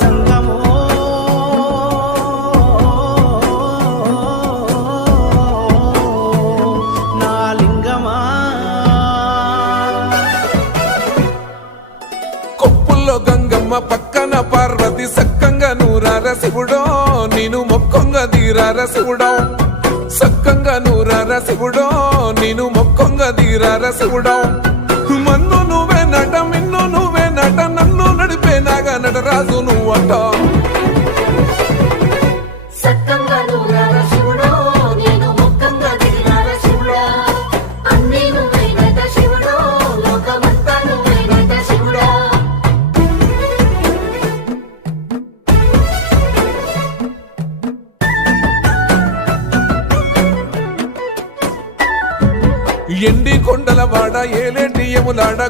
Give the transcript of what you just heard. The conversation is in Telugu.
జంగమో నా లింగమా కొప్పుల్లో గంగమ్మ పక్కన పార్వతి సక్కంగా నూరార శివుడో నేను మొక్కంగా తీరార శివుడో సక్కంగా నూరార శివుడో నేను మొక్కంగా తీరార శివుడో మన్ను నువ్వే నట మిన్ను నువ్వే నట నన్ను నడిపే నాగా నటరాజు నువ్వట ఎండి కొండల వాడ ఏలేటి యములాడ